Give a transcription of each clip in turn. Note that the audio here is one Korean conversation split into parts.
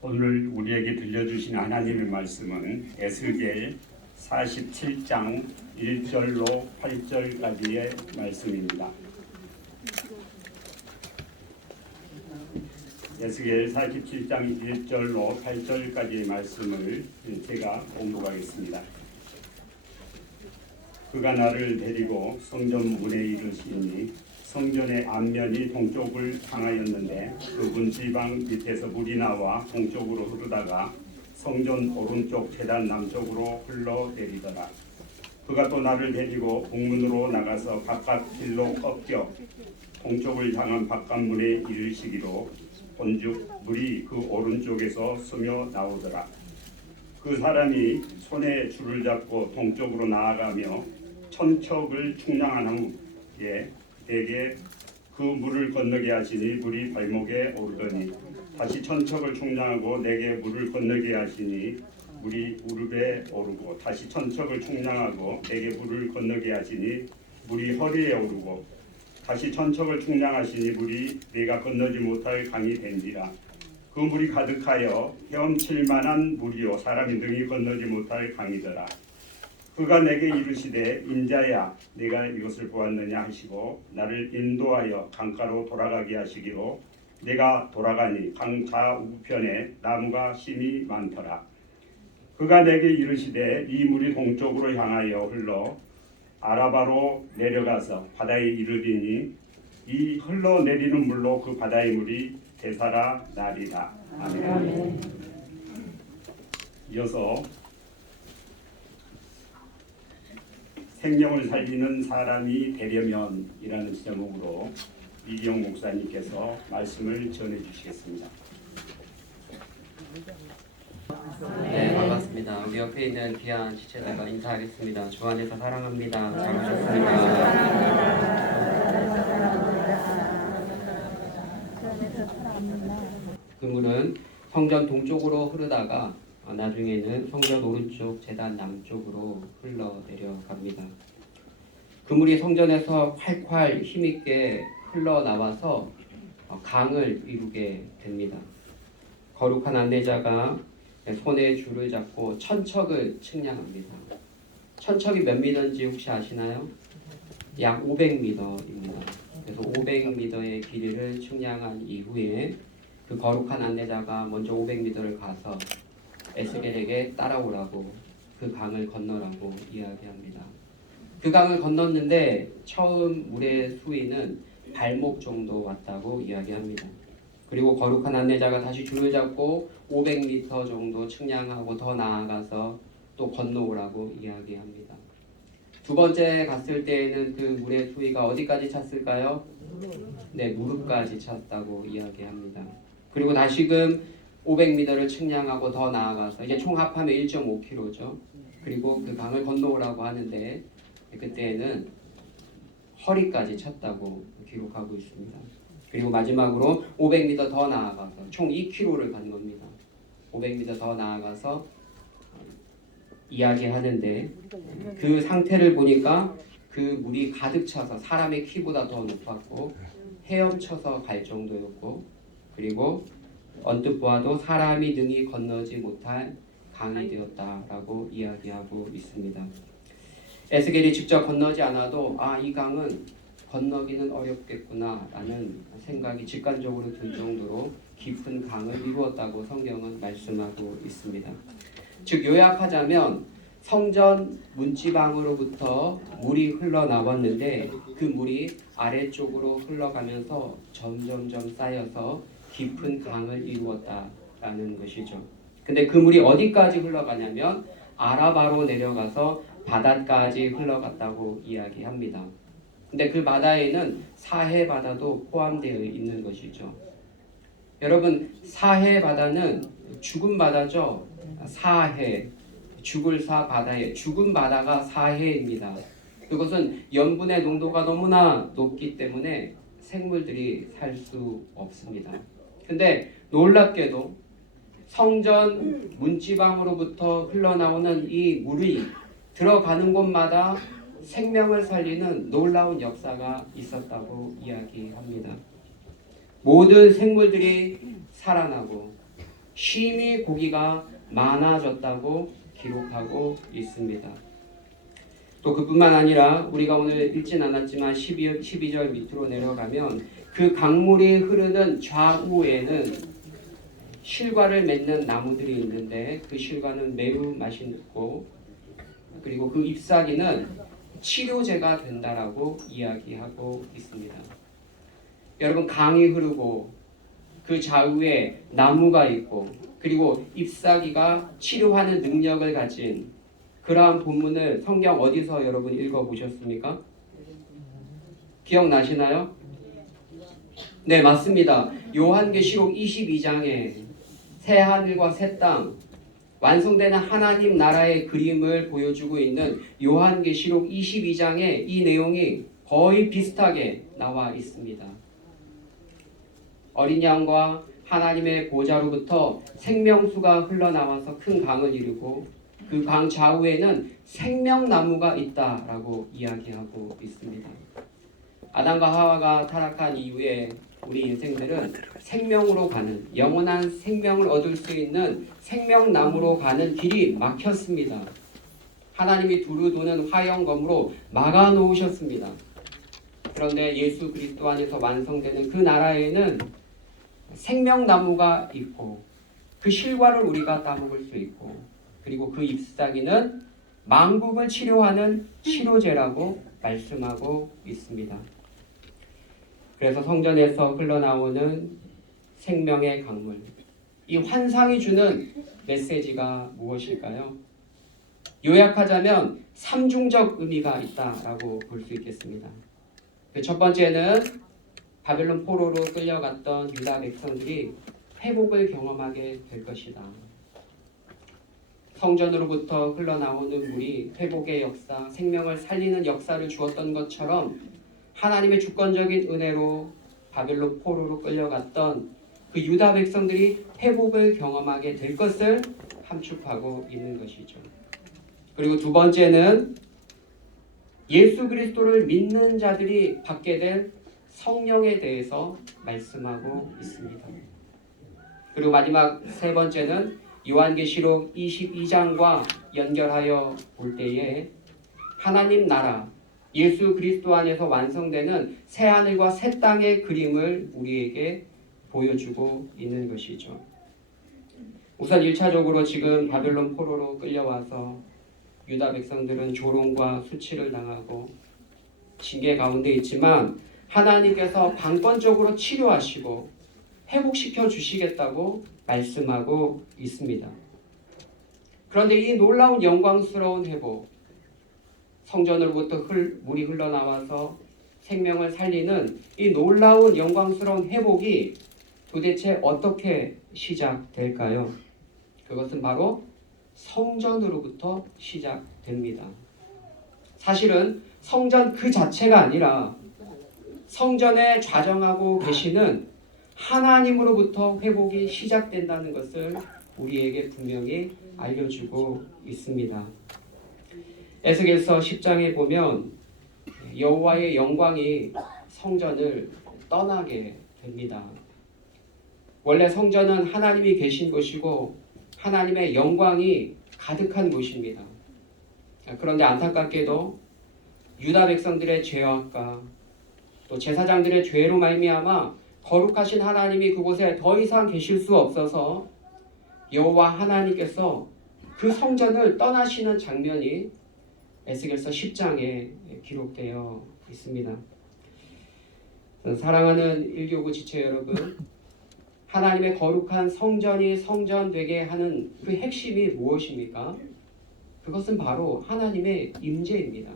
오늘 우리에게 들려주신 하나님의 말씀은 에스겔 47장 1절로 8절까지의 말씀입니다. 에스겔 47장 1절로 8절까지의 말씀을 제가 공독하겠습니다. 그가 나를 데리고 성전 문에 이르시니 성전의 앞면이 동쪽을 향하였는데 그 문지방 밑에서 물이 나와 동쪽으로 흐르다가 성전 오른쪽 제단 남쪽으로 흘러내리더라. 그가 또 나를 데리고 북문으로 나가서 바깥 길로 꺾여 동쪽을 향한 바깥문에 이르시기로 본즉 물이 그 오른쪽에서 스며 나오더라. 그 사람이 손에 줄을 잡고 동쪽으로 나아가며 천척을 충량한 후에 내게 그 물을 건너게 하시니 물이 발목에 오르더니 다시 천척을 충량하고 내게 물을 건너게 하시니 물이 무릎에 오르고 다시 천척을 충량하고 내게 물을 건너게 하시니 물이 허리에 오르고 다시 천척을 충량하시니 물이 내가 건너지 못할 강이 된지라. 그 물이 가득하여 헤엄칠 만한 물이요 사람이 능히 건너지 못할 강이더라. 그가 내게 이르시되 인자야 내가 이것을 보았느냐 하시고 나를 인도하여 강가로 돌아가게 하시기로 내가 돌아가니 강 좌우편에 나무가 심이 많더라. 그가 내게 이르시되 이 물이 동쪽으로 향하여 흘러 아라바로 내려가서 바다에 이르리니 이 흘러내리는 물로 그 바다의 물이 되살아 나리라. 아멘. 이어서 생명을 살리는 사람이 되려면이라는 제목으로 이기영 목사님께서 말씀을 전해 주시겠습니다. 네, 반갑습니다. 우리 옆에 있는 귀한 시체들과 인사하겠습니다. 주 안에서 사랑합니다. 잘 오셨습니다. 그 물은 성전 동쪽으로 흐르다가 나중에는 성전 오른쪽 제단 남쪽으로 흘러내려갑니다. 그 물이 성전에서 콸콸 힘있게 흘러나와서 강을 이루게 됩니다. 거룩한 안내자가 손에 줄을 잡고 천척을 측량합니다. 천척이 몇 미터인지 혹시 아시나요? 약 500m입니다. 그래서 500m의 길이를 측량한 이후에 그 거룩한 안내자가 먼저 500m를 가서 에스겔에게 따라오라고 그 강을 건너라고 이야기합니다. 그 강을 건넜는데 처음 물의 수위는 발목 정도 왔다고 이야기합니다. 그리고 거룩한 안내자가 다시 줄을 잡고 500m 정도 측량하고 더 나아가서 또 건너오라고 이야기합니다. 두 번째 갔을 때에는 그 물의 수위가 어디까지 찼을까요? 네, 무릎까지 찼다고 이야기합니다. 그리고 다시금 500m를 측량하고 더 나아가서 이제 총 합하면 1.5km죠. 그리고 그 강을 건너오라고 하는데 그때는 허리까지 찼다고 기록하고 있습니다. 그리고 마지막으로 500m 더 나아가서 총 2km를 간 겁니다. 500m 더 나아가서 이야기하는데 그 상태를 보니까 그 물이 가득 차서 사람의 키보다 더 높았고 헤엄쳐서 갈 정도였고 그리고 언뜻 보아도 사람이 능히 건너지 못할 강이 되었다라고 이야기하고 있습니다. 에스겔이 직접 건너지 않아도 이 강은 건너기는 어렵겠구나라는 생각이 직관적으로 들 정도로 깊은 강을 이루었다고 성경은 말씀하고 있습니다. 즉 요약하자면 성전 문지방으로부터 물이 흘러나왔는데 그 물이 아래쪽으로 흘러가면서 점점점 쌓여서 깊은 강을 이루었다라는 것이죠. 근데 그 물이 어디까지 흘러가냐면 아라바로 내려가서 바다까지 흘러갔다고 이야기합니다. 근데 그 바다에는 사해 바다도 포함되어 있는 것이죠. 여러분 사해 바다는 죽은 바다죠. 사해, 죽을 사 바다에 죽은 바다가 사해입니다. 그것은 염분의 농도가 너무나 높기 때문에 생물들이 살 수 없습니다. 근데 놀랍게도 성전 문지방으로부터 흘러나오는 이 물이 들어가는 곳마다 생명을 살리는 놀라운 역사가 있었다고 이야기합니다. 모든 생물들이 살아나고 심히 고기가 많아졌다고 기록하고 있습니다. 또 그뿐만 아니라 우리가 오늘 읽진 않았지만 12절 밑으로 내려가면 그 강물이 흐르는 좌우에는 실과를 맺는 나무들이 있는데 그 실과는 매우 맛있고 그리고 그 잎사귀는 치료제가 된다라고 이야기하고 있습니다. 여러분, 강이 흐르고 그 좌우에 나무가 있고 그리고 잎사귀가 치료하는 능력을 가진 그러한 본문을 성경 어디서 여러분 읽어보셨습니까? 기억나시나요? 네, 맞습니다. 요한계시록 22장에 새 하늘과 새 땅, 완성되는 하나님 나라의 그림을 보여주고 있는 요한계시록 22장에 이 내용이 거의 비슷하게 나와 있습니다. 어린 양과 하나님의 보좌로부터 생명수가 흘러나와서 큰 강을 이루고 그 강 좌우에는 생명나무가 있다라고 이야기하고 있습니다. 아담과 하와가 타락한 이후에 우리 인생들은 생명으로 가는, 영원한 생명을 얻을 수 있는 생명나무로 가는 길이 막혔습니다. 하나님이 두루 도는 화영검으로 막아 놓으셨습니다. 그런데 예수 그리스도 안에서 완성되는 그 나라에는 생명나무가 있고 그 실과를 우리가 따먹을 수 있고 그리고 그 잎사귀는 만국을 치료하는 치료제라고 말씀하고 있습니다. 그래서 성전에서 흘러나오는 생명의 강물, 이 환상이 주는 메시지가 무엇일까요? 요약하자면 삼중적 의미가 있다라고 볼 수 있겠습니다. 그 첫 번째는 바벨론 포로로 끌려갔던 유다 백성들이 회복을 경험하게 될 것이다. 성전으로부터 흘러나오는 물이 회복의 역사, 생명을 살리는 역사를 주었던 것처럼 하나님의 주권적인 은혜로 바벨론 포로로 끌려갔던 그 유다 백성들이 회복을 경험하게 될 것을 함축하고 있는 것이죠. 그리고 두 번째는 예수 그리스도를 믿는 자들이 받게 될 성령에 대해서 말씀하고 있습니다. 그리고 마지막 세 번째는 요한계시록 22장과 연결하여 볼 때에 하나님 나라, 예수 그리스도 안에서 완성되는 새하늘과 새 땅의 그림을 우리에게 보여주고 있는 것이죠. 우선 1차적으로 지금 바벨론 포로로 끌려와서 유다 백성들은 조롱과 수치를 당하고 징계 가운데 있지만 하나님께서 강권적으로 치료하시고 회복시켜 주시겠다고 말씀하고 있습니다. 그런데 이 놀라운 영광스러운 회복, 성전으로부터 물이 흘러나와서 생명을 살리는 이 놀라운 영광스러운 회복이 도대체 어떻게 시작될까요? 그것은 바로 성전으로부터 시작됩니다. 사실은 성전 그 자체가 아니라 성전에 좌정하고 계시는 하나님으로부터 회복이 시작된다는 것을 우리에게 분명히 알려주고 있습니다. 에스겔서 10장에 보면 여호와의 영광이 성전을 떠나게 됩니다. 원래 성전은 하나님이 계신 곳이고 하나님의 영광이 가득한 곳입니다. 그런데 안타깝게도 유다 백성들의 죄악과 또 제사장들의 죄로 말미암아 거룩하신 하나님이 그곳에 더 이상 계실 수 없어서 여호와 하나님께서 그 성전을 떠나시는 장면이 에스겔서 10장에 기록되어 있습니다. 사랑하는 일교구 지체 여러분, 하나님의 거룩한 성전이 성전되게 하는 그 핵심이 무엇입니까? 그것은 바로 하나님의 임재입니다.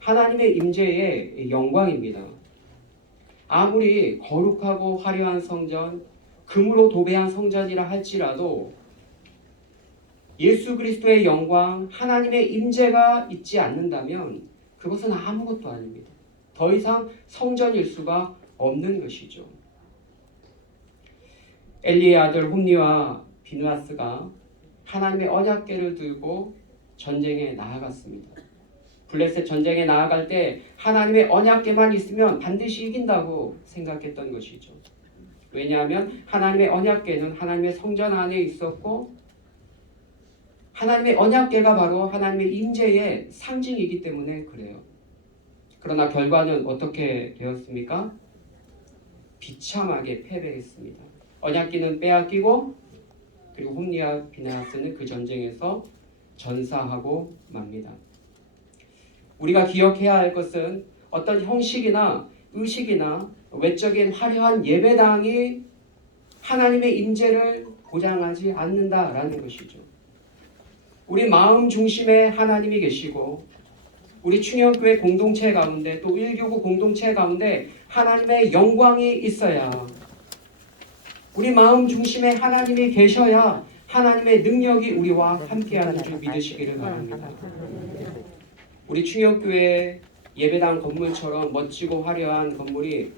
하나님의 임재의 영광입니다. 아무리 거룩하고 화려한 성전, 금으로 도배한 성전이라 할지라도 예수 그리스도의 영광, 하나님의 임재가 있지 않는다면 그것은 아무것도 아닙니다. 더 이상 성전일 수가 없는 것이죠. 엘리의 아들 홈리와 비누아스가 하나님의 언약궤를 들고 전쟁에 나아갔습니다. 블레셋 전쟁에 나아갈 때 하나님의 언약궤만 있으면 반드시 이긴다고 생각했던 것이죠. 왜냐하면 하나님의 언약궤는 하나님의 성전 안에 있었고 하나님의 언약궤가 바로 하나님의 임재의 상징이기 때문에 그래요. 그러나 결과는 어떻게 되었습니까? 비참하게 패배했습니다. 언약궤는 빼앗기고 그리고 홈리와 비나하스는 그 전쟁에서 전사하고 맙니다. 우리가 기억해야 할 것은 어떤 형식이나 의식이나 외적인 화려한 예배당이 하나님의 임재를 보장하지 않는다라는 것이죠. 우리 마음 중심에 하나님이 계시고 우리 충영교회 공동체 가운데 또 일교구 공동체 가운데 하나님의 영광이 있어야 우리 마음 중심에 하나님이 계셔야 하나님의 능력이 우리와 함께하는 줄 믿으시기를 바랍니다. 우리 충영교회 예배당 건물처럼 멋지고 화려한 건물이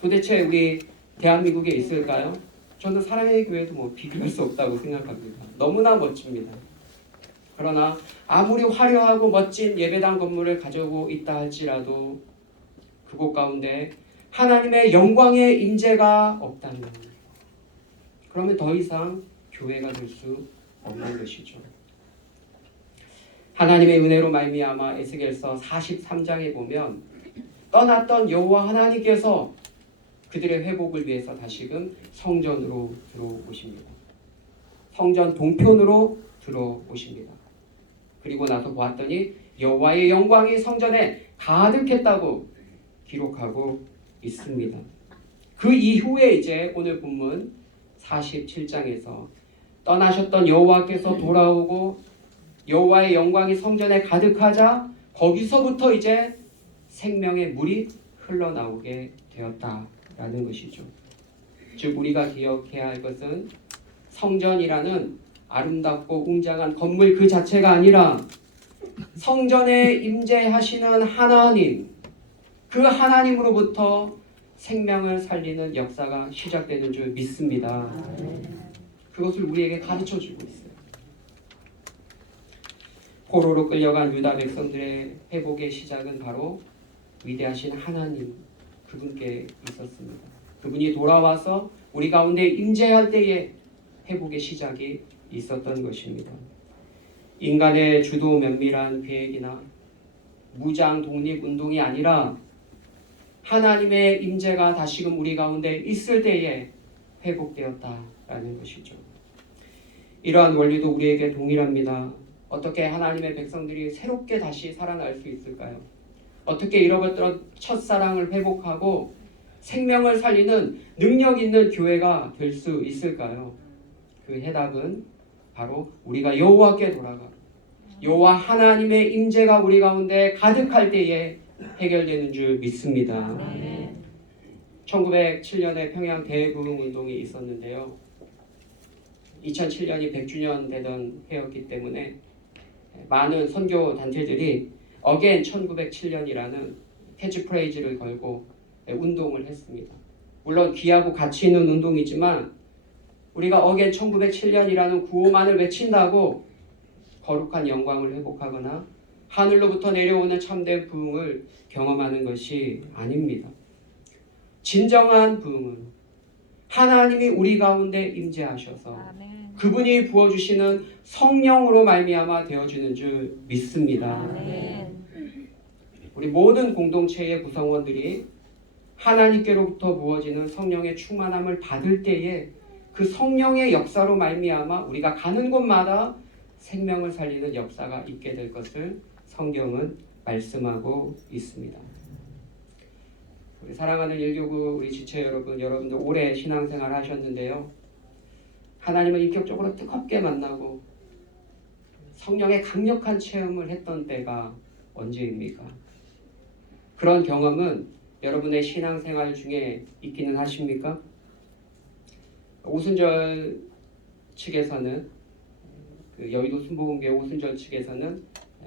도대체 우리 대한민국에 있을까요? 저는 사랑의 교회도 뭐 비교할 수 없다고 생각합니다. 너무나 멋집니다. 그러나 아무리 화려하고 멋진 예배당 건물을 가지고 있다 할지라도 그곳 가운데 하나님의 영광의 임재가 없다면 그러면 더 이상 교회가 될 수 없는 것이죠. 하나님의 은혜로 말미암아 에스겔서 43장에 보면 떠났던 여호와 하나님께서 그들의 회복을 위해서 다시금 성전으로 들어오십니다. 성전 동편으로 들어오십니다. 그리고 나서 보았더니 여호와의 영광이 성전에 가득했다고 기록하고 있습니다. 그 이후에 이제 오늘 본문 47장에서 떠나셨던 여호와께서 돌아오고 여호와의 영광이 성전에 가득하자 거기서부터 이제 생명의 물이 흘러나오게 되었다라는 것이죠. 즉 우리가 기억해야 할 것은 성전이라는 아름답고 웅장한 건물 그 자체가 아니라 성전에 임재하시는 하나님, 그 하나님으로부터 생명을 살리는 역사가 시작되는 줄 믿습니다. 그것을 우리에게 가르쳐주고 있어요. 포로로 끌려간 유다 백성들의 회복의 시작은 바로 위대하신 하나님 그분께 있었습니다. 그분이 돌아와서 우리 가운데 임재할 때에 회복의 시작이 있었던 것입니다. 인간의 주도 면밀한 계획이나 무장 독립 운동이 아니라 하나님의 임재가 다시금 우리 가운데 있을 때에 회복되었다라는 것이죠. 이러한 원리도 우리에게 동일합니다. 어떻게 하나님의 백성들이 새롭게 다시 살아날 수 있을까요? 어떻게 잃어버렸던 첫사랑을 회복하고 생명을 살리는 능력 있는 교회가 될 수 있을까요? 그 해답은 바로 우리가 여호와께 돌아가 여호와 하나님의 임재가 우리 가운데 가득할 때에 해결되는 줄 믿습니다. 1907년에 평양 대부흥운동이 있었는데요. 2007년이 100주년 되던 해였기 때문에 많은 선교 단체들이 어게인 1907년이라는 캐치프레이즈를 걸고 운동을 했습니다. 물론 귀하고 가치 있는 운동이지만 우리가 어게인 1907년이라는 구호만을 외친다고 거룩한 영광을 회복하거나 하늘로부터 내려오는 참된 부흥을 경험하는 것이 아닙니다. 진정한 부흥은 하나님이 우리 가운데 임재하셔서 그분이 부어주시는 성령으로 말미암아 되어지는 줄 믿습니다. 우리 모든 공동체의 구성원들이 하나님께로부터 부어지는 성령의 충만함을 받을 때에 그 성령의 역사로 말미암아 우리가 가는 곳마다 생명을 살리는 역사가 있게 될 것을 성경은 말씀하고 있습니다. 우리 사랑하는 일교구 우리 지체 여러분들 오래 신앙생활 하셨는데요. 하나님을 인격적으로 뜨겁게 만나고 성령의 강력한 체험을 했던 때가 언제입니까? 그런 경험은 여러분의 신앙생활 중에 있기는 하십니까? 오순절 측에서는 그 여의도 순복음교회 오순절 측에서는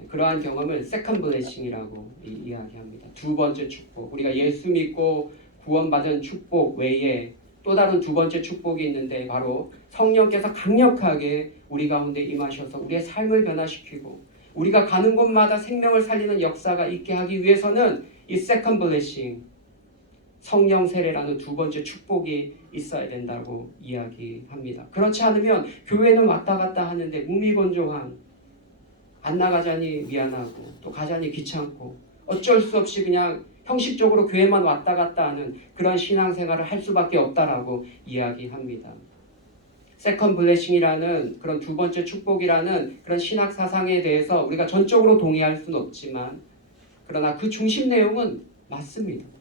그러한 경험을 세컨 블레싱이라고 이야기합니다. 두 번째 축복. 우리가 예수 믿고 구원받은 축복 외에 또 다른 두 번째 축복이 있는데 바로 성령께서 강력하게 우리 가운데 임하셔서 우리의 삶을 변화시키고 우리가 가는 곳마다 생명을 살리는 역사가 있게 하기 위해서는 이 세컨 블레싱, 성령 세례라는 두 번째 축복이 있어야 된다고 이야기합니다. 그렇지 않으면 교회는 왔다 갔다 하는데 무미건조한, 안 나가자니 미안하고 또 가자니 귀찮고 어쩔 수 없이 그냥 형식적으로 교회만 왔다 갔다 하는 그런 신앙생활을 할 수밖에 없다라고 이야기합니다. 세컨 블레싱이라는 그런 두 번째 축복이라는 그런 신학 사상에 대해서 우리가 전적으로 동의할 수는 없지만, 그러나 그 중심 내용은 맞습니다.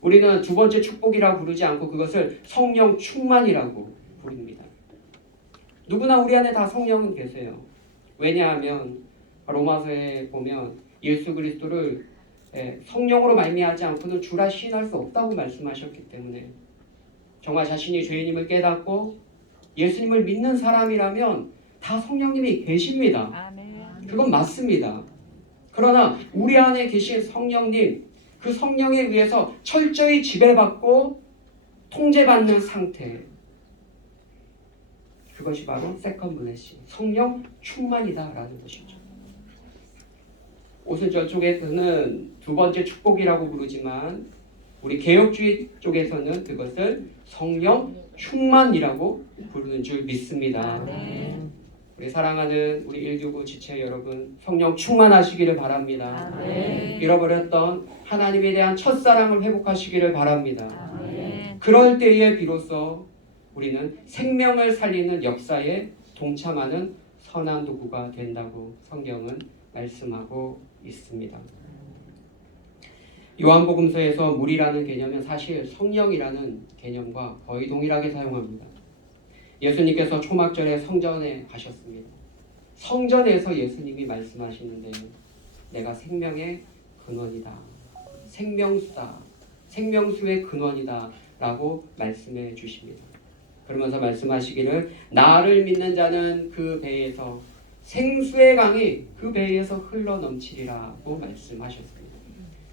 우리는 두 번째 축복이라고 부르지 않고 그것을 성령 충만이라고 부릅니다. 누구나 우리 안에 다 성령은 계세요. 왜냐하면 로마서에 보면 예수 그리스도를 성령으로 말미암지 않고는 주라 시인할 수 없다고 말씀하셨기 때문에 정말 자신이 죄인임을 깨닫고 예수님을 믿는 사람이라면 다 성령님이 계십니다. 그건 맞습니다. 그러나 우리 안에 계신 성령님, 그 성령에 의해서 철저히 지배받고 통제받는 상태, 그것이 바로 세컨 블레싱, 성령 충만이다라는 것이죠. 오순절 쪽에서는 두 번째 축복이라고 부르지만 우리 개혁주의 쪽에서는 그것을 성령 충만이라고 부르는 줄 믿습니다. 우리 사랑하는 우리 1교구 지체 여러분, 성령 충만하시기를 바랍니다. 잃어버렸던 하나님에 대한 첫사랑을 회복하시기를 바랍니다. 그럴 때에 비로소 우리는 생명을 살리는 역사에 동참하는 선한 도구가 된다고 성경은 말씀하고 있습니다. 요한복음서에서 물이라는 개념은 사실 성령이라는 개념과 거의 동일하게 사용합니다. 예수님께서 초막절에 성전에 가셨습니다. 성전에서 예수님이 말씀하시는데 내가 생명의 근원이다, 생명수다, 생명수의 근원이다 라고 말씀해 주십니다. 그러면서 말씀하시기를 나를 믿는 자는 그 배에서 생수의 강이 그 배에서 흘러넘치리라고 말씀하셨습니다.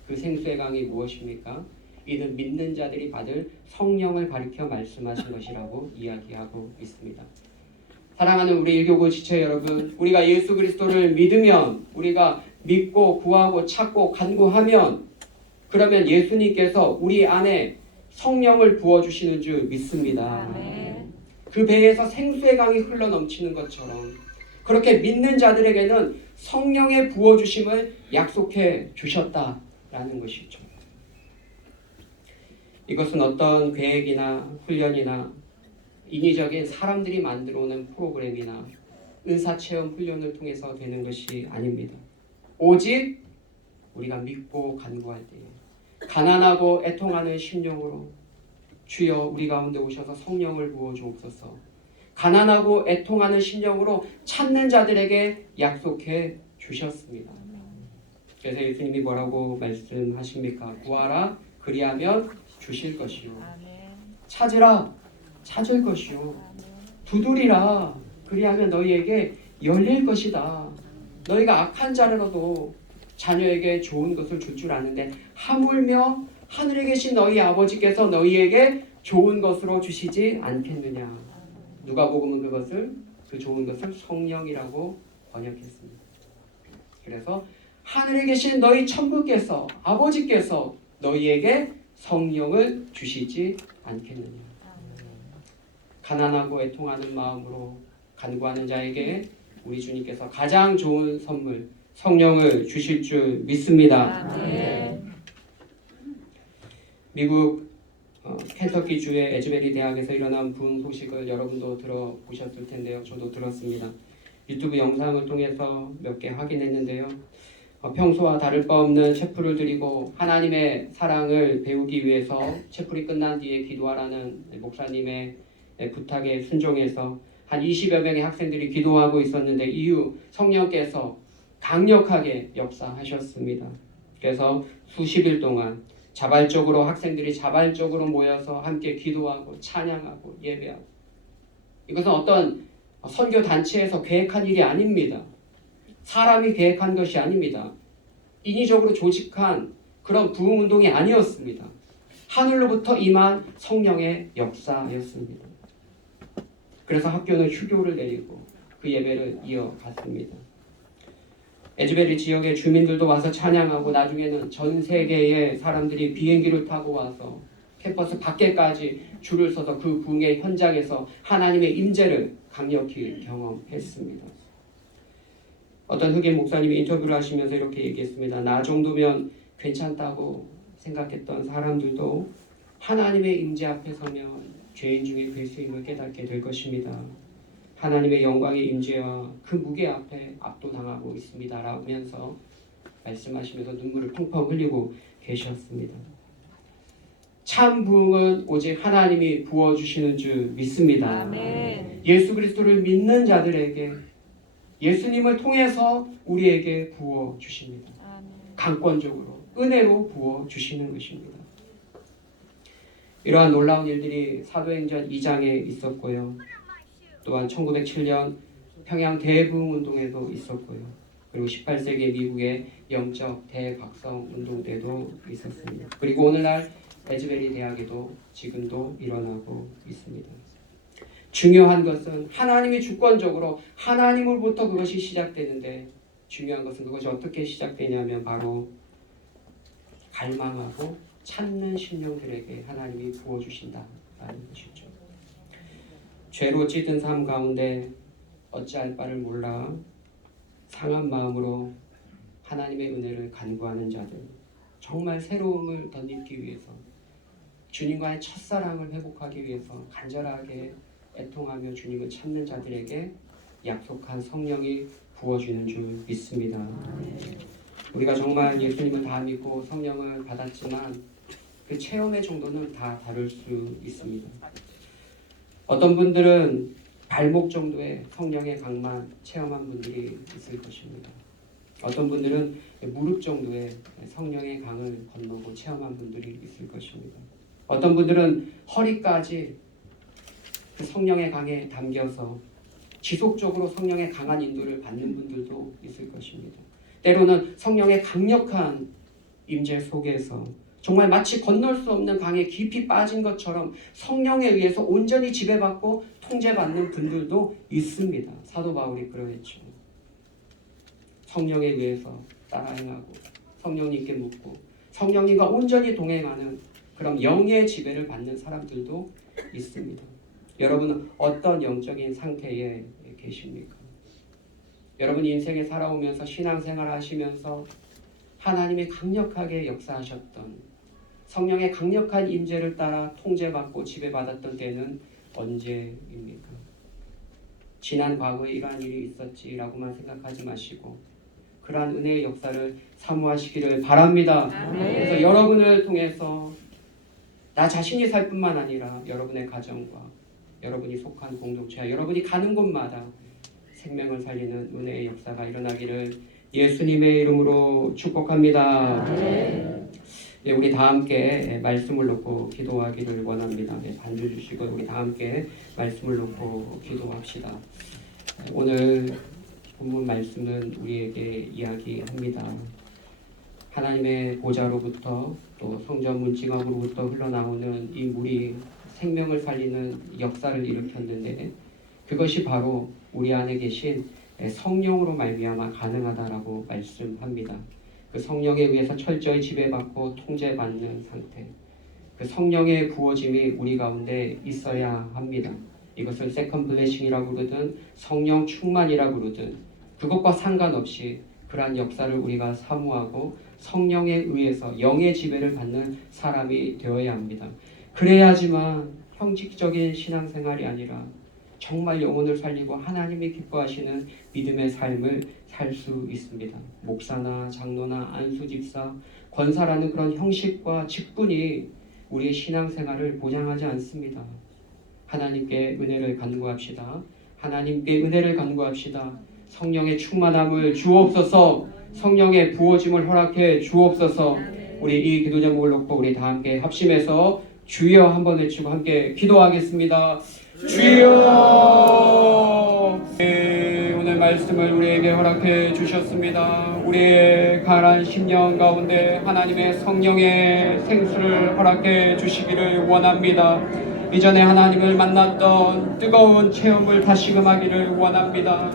그 생수의 강이 무엇입니까? 이는 믿는 자들이 받을 성령을 가리켜 말씀하신 것이라고 이야기하고 있습니다. 사랑하는 우리 1교구 지체 여러분, 우리가 예수 그리스도를 믿으면, 우리가 믿고 구하고 찾고 간구하면, 그러면 예수님께서 우리 안에 성령을 부어주시는 줄 믿습니다. 그 배에서 생수의 강이 흘러넘치는 것처럼 그렇게 믿는 자들에게는 성령의 부어주심을 약속해 주셨다라는 것이죠. 이것은 어떤 계획이나 훈련이나 인위적인 사람들이 만들어 오는 프로그램이나 은사체험 훈련을 통해서 되는 것이 아닙니다. 오직 우리가 믿고 간구할 때에 가난하고 애통하는 심령으로 주여 우리 가운데 오셔서 성령을 부어 주옵소서, 가난하고 애통하는 심령으로 찾는 자들에게 약속해 주셨습니다. 그래서 예수님이 뭐라고 말씀하십니까? 구하라 그리하면 주실 것이요, 찾으라 찾을 것이요, 두드리라 그리하면 너희에게 열릴 것이다. 너희가 악한 자라도 자녀에게 좋은 것을 줄 줄 아는데 하물며 하늘에 계신 너희 아버지께서 너희에게 좋은 것으로 주시지 않겠느냐. 누가복음은 그 좋은 것을 성령이라고 번역했습니다. 그래서 하늘에 계신 너희 천부께서, 아버지께서 너희에게 성령을 주시지 않겠느냐. 가난하고 애통하는 마음으로 간구하는 자에게 우리 주님께서 가장 좋은 선물 성령을 주실 줄 믿습니다. 미국 켄터키주의 에즈베리 대학에서 일어난 분 소식을 여러분도 들어보셨을 텐데요. 저도 들었습니다. 유튜브 영상을 통해서 몇 개 확인했는데요. 평소와 다를 바 없는 채플을 드리고 하나님의 사랑을 배우기 위해서 채플이 끝난 뒤에 기도하라는 목사님의 부탁에 순종해서 한 20여 명의 학생들이 기도하고 있었는데 이후 성령께서 강력하게 역사하셨습니다. 그래서 수십 일 동안 자발적으로 학생들이 자발적으로 모여서 함께 기도하고 찬양하고 예배하고, 이것은 어떤 선교 단체에서 계획한 일이 아닙니다. 사람이 계획한 것이 아닙니다. 인위적으로 조직한 그런 부흥운동이 아니었습니다. 하늘로부터 임한 성령의 역사였습니다. 그래서 학교는 휴교를 내리고 그 예배를 이어갔습니다. 에즈베리 지역의 주민들도 와서 찬양하고 나중에는 전 세계의 사람들이 비행기를 타고 와서 캠퍼스 밖에까지 줄을 서서 그 부흥의 현장에서 하나님의 임재를 강력히 경험했습니다. 어떤 흑인 목사님이 인터뷰를 하시면서 이렇게 얘기했습니다. 나 정도면 괜찮다고 생각했던 사람들도 하나님의 임재 앞에 서면 죄인 중에 괴수임을 깨닫게 될 것입니다. 하나님의 영광의 임재와 그 무게 앞에 압도당하고 있습니다. 라면서 말씀하시면서 눈물을 펑펑 흘리고 계셨습니다. 참 부흥은 오직 하나님이 부어주시는 줄 믿습니다. 아멘. 예수 그리스도를 믿는 자들에게 예수님을 통해서 우리에게 부어주십니다. 아멘. 강권적으로 은혜로 부어주시는 것입니다. 이러한 놀라운 일들이 사도행전 2장에 있었고요. 또한 1907년 평양 대부흥운동에도 있었고요. 그리고 18세기 미국의 영적 대각성 운동 때도 있었습니다. 그리고 오늘날 에즈베리 대학에도 지금도 일어나고 있습니다. 중요한 것은 하나님이 주권적으로 하나님으로부터 그것이 시작되는데 중요한 것은 그것이 어떻게 시작되냐면 바로 갈망하고 찾는 심령들에게 하나님이 부어주신다라는 것이죠. 죄로 찌든 삶 가운데 어찌할 바를 몰라 상한 마음으로 하나님의 은혜를 간구하는 자들, 정말 새로움을 덧입기 위해서 주님과의 첫사랑을 회복하기 위해서 간절하게 애통하며 주님을 찾는 자들에게 약속한 성령이 부어주는 줄 믿습니다. 우리가 정말 예수님을 다 믿고 성령을 받았지만 그 체험의 정도는 다 다를 수 있습니다. 어떤 분들은 발목 정도의 성령의 강만 체험한 분들이 있을 것입니다. 어떤 분들은 무릎 정도의 성령의 강을 건너고 체험한 분들이 있을 것입니다. 어떤 분들은 허리까지 그 성령의 강에 담겨서 지속적으로 성령의 강한 인도를 받는 분들도 있을 것입니다. 때로는 성령의 강력한 임재 속에서 정말 마치 건널 수 없는 강에 깊이 빠진 것처럼 성령에 의해서 온전히 지배받고 통제받는 분들도 있습니다. 사도 바울이 그러했죠. 성령에 의해서 따라 행하고 성령님께 묻고 성령님과 온전히 동행하는 그런 영의 지배를 받는 사람들도 있습니다. 여러분은 어떤 영적인 상태에 계십니까? 여러분 인생에 살아오면서 신앙생활 하시면서 하나님이 강력하게 역사하셨던 성령의 강력한 임재를 따라 통제받고 지배받았던 때는 언제입니까? 지난 과거에 이러한 일이 있었지라고만 생각하지 마시고 그러한 은혜의 역사를 사모하시기를 바랍니다. 그래서 여러분을 통해서 나 자신이 살 뿐만 아니라 여러분의 가정과 여러분이 속한 공동체와 여러분이 가는 곳마다 생명을 살리는 은혜의 역사가 일어나기를 예수님의 이름으로 축복합니다. 네, 우리 다 함께 말씀을 놓고 기도하기를 원합니다. 네, 반주 주시고 우리 다 함께 말씀을 놓고 기도합시다. 오늘 본문 말씀은 우리에게 이야기합니다. 하나님의 보좌로부터 또 성전 문지방으로부터 흘러나오는 이 물이 생명을 살리는 역사를 일으켰는데 그것이 바로 우리 안에 계신 성령으로 말미암아 가능하다라고 말씀합니다. 그 성령에 의해서 철저히 지배받고 통제받는 상태, 그 성령의 부어짐이 우리 가운데 있어야 합니다. 이것을 세컨 블레싱이라고 부르든 성령 충만이라고 부르든 그것과 상관없이 그러한 역사를 우리가 사모하고 성령에 의해서 영의 지배를 받는 사람이 되어야 합니다. 그래야지만 형식적인 신앙생활이 아니라 정말 영혼을 살리고 하나님이 기뻐하시는 믿음의 삶을 살 수 있습니다. 목사나 장로나 안수집사, 권사라는 그런 형식과 직분이 우리의 신앙생활을 보장하지 않습니다. 하나님께 은혜를 간구합시다. 하나님께 은혜를 간구합시다. 성령의 충만함을 주옵소서. 성령의 부어짐을 허락해 주옵소서. 우리 이 기도 제목을 놓고 우리 다 함께 합심해서 주여 한번 외치고 함께 기도하겠습니다. 주여. 오늘 말씀을 우리에게 허락해 주셨습니다. 우리의 가난한 심령 가운데 하나님의 성령의 생수를 허락해 주시기를 원합니다. 이전에 하나님을 만났던 뜨거운 체험을 다시금 하기를 원합니다.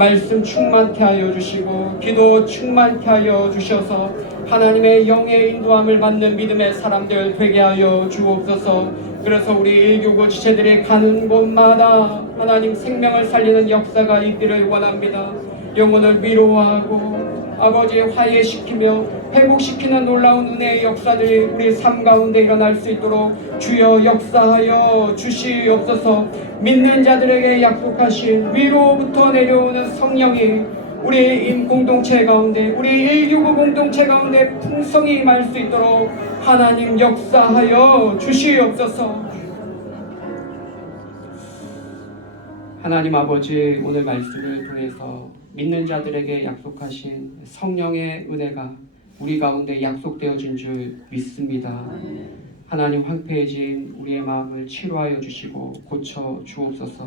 말씀 충만케 하여 주시고 기도 충만케 하여 주셔서 하나님의 영의 인도함을 받는 믿음의 사람들 되게 하여 주옵소서. 그래서 우리 1교구 지체들이 가는 곳마다 하나님 생명을 살리는 역사가 있기를 원합니다. 영혼을 위로하고 아버지 화해시키며 회복시키는 놀라운 은혜의 역사들이 우리 삶 가운데 일어날 수 있도록 주여 역사하여 주시옵소서. 믿는 자들에게 약속하신 위로부터 내려오는 성령이 우리 공동체 가운데 우리 1교구 공동체 가운데 풍성히 임할 수 있도록 하나님 역사하여 주시옵소서. 하나님 아버지, 오늘 말씀을 통해서 믿는 자들에게 약속하신 성령의 은혜가 우리 가운데 약속되어진 줄 믿습니다. 하나님, 황폐해진 우리의 마음을 치료하여 주시고 고쳐 주옵소서.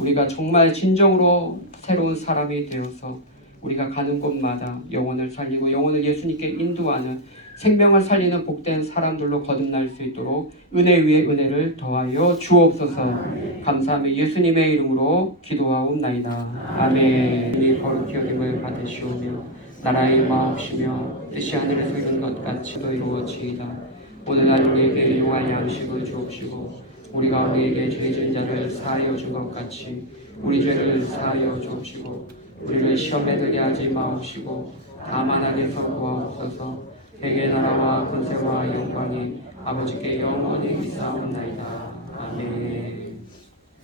우리가 정말 진정으로 새로운 사람이 되어서 우리가 가는 곳마다 영혼을 살리고 영혼을 예수님께 인도하는 생명을 살리는 복된 사람들로 거듭날 수 있도록 은혜 위에 은혜를 더하여 주옵소서. 감사하며 예수님의 이름으로 기도하옵나이다. 아멘. 이 거룩히 여김을 받으시오며 나라의 마옵시며 뜻이 하늘에서 이룬 것 같이 도 이루어지이다. 오늘날 우리에게 일용할 양식을 주옵시고 우리가 우리에게 죄 지은 자를 사하여 준 것 같이 우리 죄를 사하여 주옵시고 우리를 시험에 들게 하지 마옵시고 다만 악에서 구하옵소서. 대개 나라와 권세와 영광이 아버지께 영원히 있사옵나이다. 아멘.